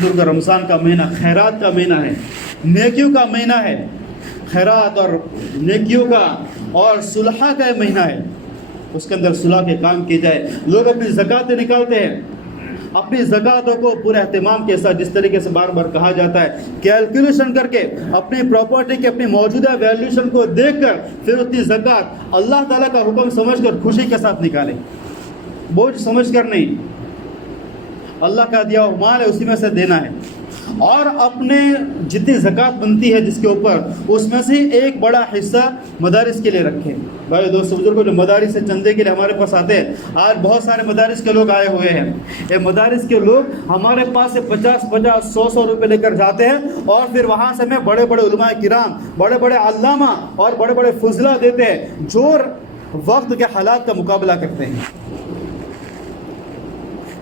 بزرگ رمضان کا مہینہ خیرات کا مہینہ ہے، نیکیوں کا مہینہ ہے، خیرات اور نیکیوں کا اور صلح کا مہینہ ہے۔ اس کے اندر صلح کے کام کی جائے۔ لوگ اپنی زکاتیں نکالتے ہیں، اپنی زکاتوں کو پورے اہتمام کے ساتھ، جس طریقے سے بار بار کہا جاتا ہے، کیلکولیشن کر کے اپنی پراپرٹی کے اپنی موجودہ ویلیوشن کو دیکھ کر پھر اتنی زکات اللہ تعالیٰ کا حکم سمجھ کر خوشی کے ساتھ نکالیں، بوجھ سمجھ کر نہیں۔ اللہ کا دیا ہوا مال ہے، اسی میں سے دینا ہے، اور اپنے جتنی زکوٰۃ بنتی ہے جس کے اوپر، اس میں سے ایک بڑا حصہ مدارس کے لیے رکھیں۔ بھائی دوست بزرگوں، جو مدارس سے چندے کے لیے ہمارے پاس آتے ہیں، آج بہت سارے مدارس کے لوگ آئے ہوئے ہیں۔ یہ مدارس کے لوگ ہمارے پاس سے 50 100 روپے لے کر جاتے ہیں، اور پھر وہاں سے ہمیں بڑے بڑے علماء کرام، بڑے بڑے علامہ اور بڑے بڑے فضلہ دیتے ہیں، جو وقت کے حالات کا مقابلہ کرتے ہیں۔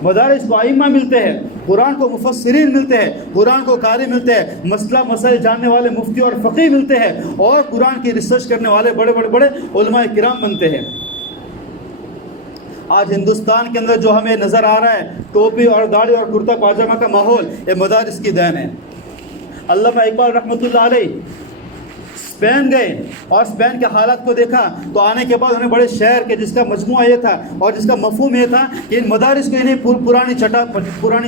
مدارس کو ائمہ ملتے ہیں، قرآن کو مفسرین ملتے ہیں، قرآن کو قاری ملتے ہیں، مسئلہ مسائل جاننے والے مفتی اور فقیہ ملتے ہیں، اور قرآن کی ریسرچ کرنے والے بڑے بڑے بڑے علماء کرام بنتے ہیں۔ آج ہندوستان کے اندر جو ہمیں نظر آ رہا ہے، ٹوپی اور داڑھی اور کرتا پاجامہ کا ماحول، یہ مدارس کی دین ہے۔ علامہ اقبال رحمۃ اللہ علیہ اسپین گئے اور اسپین کے حالات کو دیکھا، تو آنے کے بعد انہیں بڑے شہر کے جس کا مجموعہ یہ تھا اور جس کا مفہوم یہ تھا کہ ان مدارس کو انہیں پرانی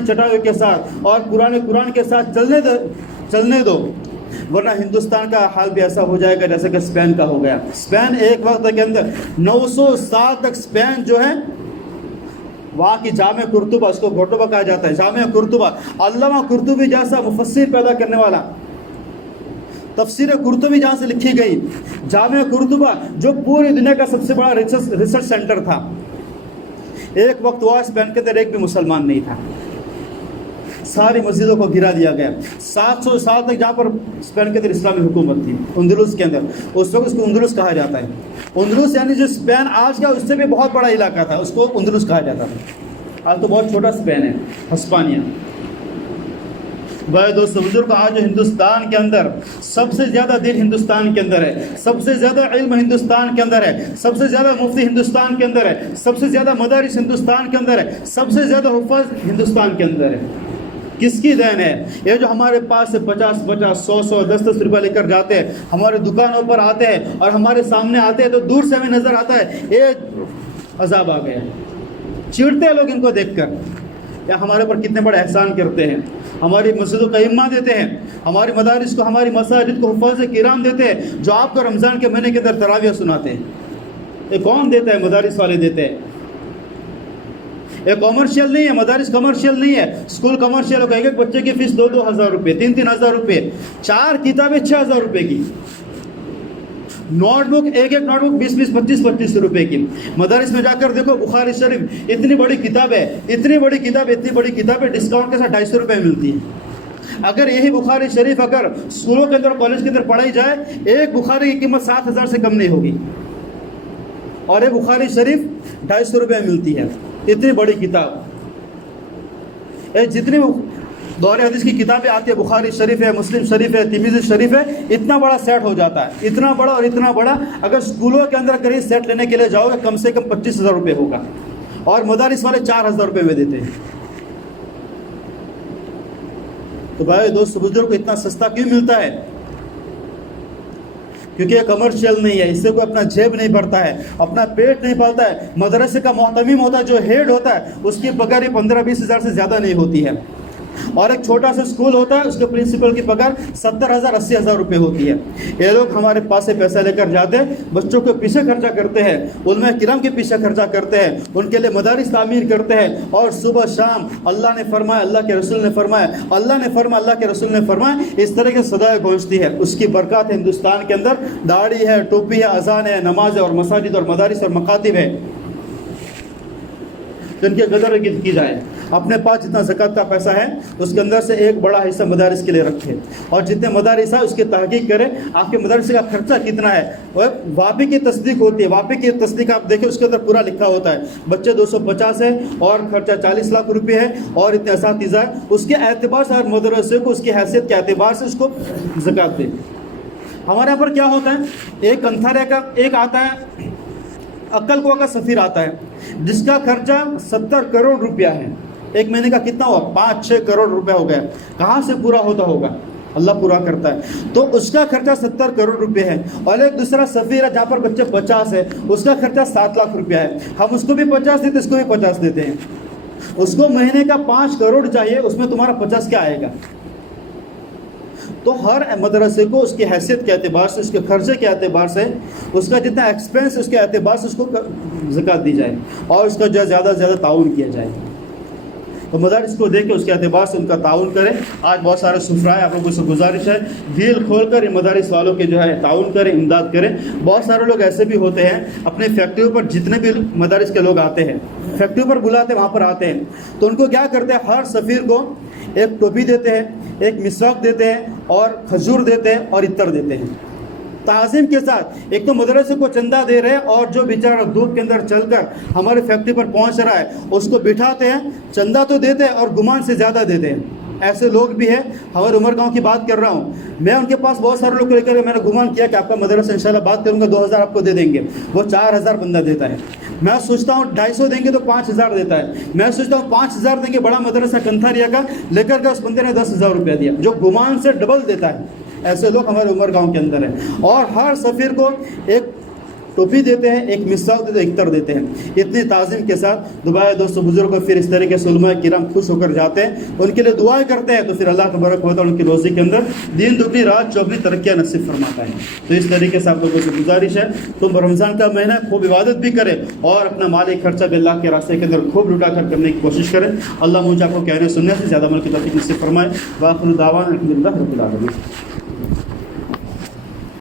چٹائیوں کے ساتھ اور پرانے قرآن کے ساتھ چلنے دو، ورنہ ہندوستان کا حال بھی ایسا ہو جائے گا جیسا کہ اسپین کا ہو گیا۔ اسپین ایک وقت کے اندر 900 سال تک اسپین جو ہے، وہاں کی جامع قرطبہ، اس کو گورڈوبا کہا جاتا ہے، جامع قرطبہ، علامہ قرطبی جیسا مفسر پیدا کرنے والا، تفسیر قرطبی جہاں سے لکھی گئی، جامع قرطبہ جو پوری دنیا کا سب سے بڑا ریسرچ سینٹر تھا، ایک وقت وہ اسپین کے اندر ایک بھی مسلمان نہیں تھا، ساری مسجدوں کو گرا دیا گیا۔ 700 سال تک جہاں پر اسپین کے اندر اسلامی حکومت تھی، اندلس کے اندر، اس وقت اس کو اندلس کہا جاتا ہے۔ اندلس یعنی جو اسپین آج کا، اس سے بھی بہت بڑا علاقہ تھا، اس کو اندلس کہا جاتا تھا۔ آج تو بہت چھوٹا اسپین ہے، ہسپانیہ۔ بھائی دوست بزرگ، آج ہندوستان کے اندر سب سے زیادہ دین ہندوستان کے اندر ہے، سب سے زیادہ علم ہندوستان کے اندر ہے، سب سے زیادہ مفتی ہندوستان کے اندر ہے، سب سے زیادہ مدارس ہندوستان کے اندر ہے، سب سے زیادہ حفاظ ہندوستان کے اندر ہے۔ کس کی دین ہے؟ یہ جو ہمارے پاس سے 50 100 10 روپے لے کر جاتے ہیں، ہمارے دکانوں پر آتے ہیں اور ہمارے سامنے آتے ہیں، تو دور سے ہمیں نظر آتا ہے یہ عذاب آ گیا، چڑھتے ہیں لوگ ان کو دیکھ کر، یا ہمارے پر کتنے بڑے احسان کرتے ہیں، ہماری مسجدوں کا ائمہ دیتے ہیں، ہماری مدارس کو، ہماری مساجد کو حفاظ کرام دیتے ہیں، جو آپ کو رمضان کے مہینے کے اندر تراویح سناتے ہیں۔ یہ کون دیتا ہے؟ مدارس والے دیتے ہیں۔ یہ کمرشل نہیں ہے، مدارس کمرشل نہیں ہے، اسکول کمرشل ہوگا۔ ایک بچے کی فیس 2 ہزار روپے، 3 ہزار روپے، 4 کتابیں 6 ہزار روپے کی، نوٹ بک ایک نوٹ بک 25 روپے کی۔ مدارس میں جا کر دیکھو، بخاری شریف اتنی بڑی کتاب ہے، اتنی بڑی کتاب ہے، ڈسکاؤنٹ کے ساتھ 250 روپے ملتی ہے۔ اگر یہی بخاری شریف اگر اسکولوں کے اندر، کالج کے اندر پڑھائی جائے، ایک بخاری کی قیمت 7,000 سے کم نہیں ہوگی، اور ایک بخاری شریف 250 روپے ملتی ہے، اتنی بڑی کتاب۔ جتنی دور حدیث کی کتابیں آتی ہے، بخاری شریف ہے، مسلم شریف ہے، ترمذی شریف ہے، اتنا بڑا سیٹ ہو جاتا ہے، اتنا بڑا اور اتنا بڑا۔ اگر اسکولوں کے اندر کہیں سیٹ لینے کے لیے جاؤ گے، کم سے کم 25,000 روپے ہوگا، اور مدارس والے 4,000 روپے میں دیتے ہیں۔ تو بھائی دوست بزرگ کو اتنا سستا کیوں ملتا ہے؟ کیونکہ یہ کمرشل نہیں ہے، اس سے کوئی اپنا جیب نہیں بھرتا ہے، اپنا پیٹ نہیں پالتا ہے۔ مدرسے کا محتمم ہوتا ہے، جو ہیڈ ہوتا ہے، اس کی پگار 15-20 ہزار سے زیادہ نہیں ہوتی ہے، اور ایک چھوٹا سا اسکول ہوتا ہے، اس کے پرنسپل کی پگار 70,000 80,000 روپے ہوتی ہے۔ یہ لوگ ہمارے پاس سے پیسہ لے کر جاتے ہیں، بچوں کے پیچھے خرچہ کرتے ہیں، علماء کرام کے پیچھے خرچہ کرتے ہیں، ان کے لیے مدارس تعمیر کرتے ہیں، اور صبح شام اللہ نے فرمایا، اللہ کے رسول نے فرمایا، اللہ نے فرمایا، اللہ کے رسول نے فرمایا، اس طرح کی صدائیں گونجتی ہے۔ اس کی برکات ہندوستان کے اندر داڑھی ہے، ٹوپی ہے، اذان ہے، نماز ہے، اور مساجد اور مدارس اور مکاتب ہے، جن کی قدر کی جائے۔ اپنے پاس جتنا زکوٰۃ کا پیسہ ہے، اس کے اندر سے ایک بڑا حصہ مدارس کے لیے رکھے، اور جتنے مدارس ہیں اس کی تحقیق کرے، آپ کے مدرسے کا خرچہ کتنا ہے۔ واپی کی تصدیق ہوتی ہے، واپی کی تصدیق آپ دیکھیں، اس کے اندر پورا لکھا ہوتا ہے، بچے 250 ہے، اور خرچہ 40 لاکھ روپے ہے، اور اتنے اساتذہ ہے، اس کے اعتبار سے، اور مدرسے کو اس کی حیثیت کے اعتبار سے اس کو زکوٰۃ دے۔ ہمارے یہاں پر کیا ہوتا ہے، ایک انتھارے کا ایک آتا ہے، عقل کو کا سفیر آتا ہے، جس کا خرچہ 70 کروڑ روپیہ ہے، ایک مہینے کا کتنا ہوا؟ 5-6 کروڑ روپے ہو گیا. کہاں سے پورا ہوتا ہوگا؟ اللہ پورا کرتا ہے. تو اس کا خرچہ 70 کروڑ روپے ہے. اور ایک دوسرا سفیر ہے جہاں پر بچے 50 ہے, اس کا خرچہ 7 لاکھ روپیہ ہے. ہم اس کو بھی 50 دیتے, اس کو بھی 50 دیتے ہیں. اس کو مہینے کا 5 کروڑ چاہیے, اس میں تمہارا 50 کیا آئے گا؟ تو ہر مدرسے کو اس کی حیثیت کے اعتبار سے, اس کے خرچے کے اعتبار سے, اس کا جتنا ایکسپینس اس کے اعتبار سے اس کو زکوٰۃ دی جائے اور اس کا جو زیادہ سے زیادہ تعاون کیا جائے. تو مدارس کو دیکھ کے اس کے اعتبار سے ان کا تعاون کریں. آج بہت سارے سفرائے, آپ لوگوں سے گزارش ہے دل کھول کر ان مدارس والوں کے جو ہے تعاون کریں, امداد کریں. بہت سارے لوگ ایسے بھی ہوتے ہیں اپنے فیکٹریوں پر, جتنے بھی مدارس کے لوگ آتے ہیں فیکٹریوں پر بلاتے وہاں پر آتے ہیں, تو ان کو کیا کرتے ہیں, ہر سفیر کو ایک ٹوپی دیتے ہیں, ایک مسواک دیتے ہیں اور کھجور دیتے ہیں اور عطر دیتے ہیں تعظیم کے ساتھ. ایک تو مدرسے کو چندہ دے رہے ہیں, اور جو بیچارہ دھوپ کے اندر چل کر ہمارے فیکٹری پر پہنچ رہا ہے اس کو بٹھاتے ہیں, چندہ تو دیتے ہیں اور گمان سے زیادہ دیتے ہیں. ایسے لوگ بھی ہیں. ہمارے عمر گاؤں کی بات کر رہا ہوں میں, ان کے پاس بہت سارے لوگ کو لے کر میں نے گمان کیا کہ آپ کا مدرسہ انشاءاللہ بات کروں گا 2000 آپ کو دے دیں گے. وہ 4000 بندہ دیتا ہے. میں سوچتا ہوں 250 دیں گے تو 5000 دیتا ہے. میں سوچتا ہوں 5000 دیں گے, بڑا مدرسہ کنتھاریا کا لے کر کے اس بندے نے 10,000 روپیہ دیا, جو گمان سے ڈبل دیتا ہے. ایسے لوگ ہمارے عمر گاؤں کے اندر ہیں. اور ہر سفیر کو ایک ٹوپی دیتے ہیں, ایک مسواک دیتے ہیں, ایک عطر دیتے ہیں. اتنی تعظیم کے ساتھ دعائیں دوستوں بزرگ کو پھر اس طریقے سے علماء کرام خوش ہو کر جاتے ہیں, ان کے لیے دعائیں کرتے ہیں, تو پھر اللہ تبارک و تعالیٰ ان کی روزی کے اندر دین دگنی رات چوگنی ترقیاں نصیب فرماتا ہے. تو اس طریقے سے آپ لوگوں سے گزارش ہے تم رمضان کا مہینہ خوب عبادت بھی کریں اور اپنا مالی خرچہ بھی اللہ کے راستے کے اندر خوب لٹا کر کرنے کی کوشش کریں. اللہ مجھے آپ کو کہنے سننے سے زیادہ عمل کی توفیق نصیب فرمائے. وآخر دعوانا الحمدللہ رب العالمین.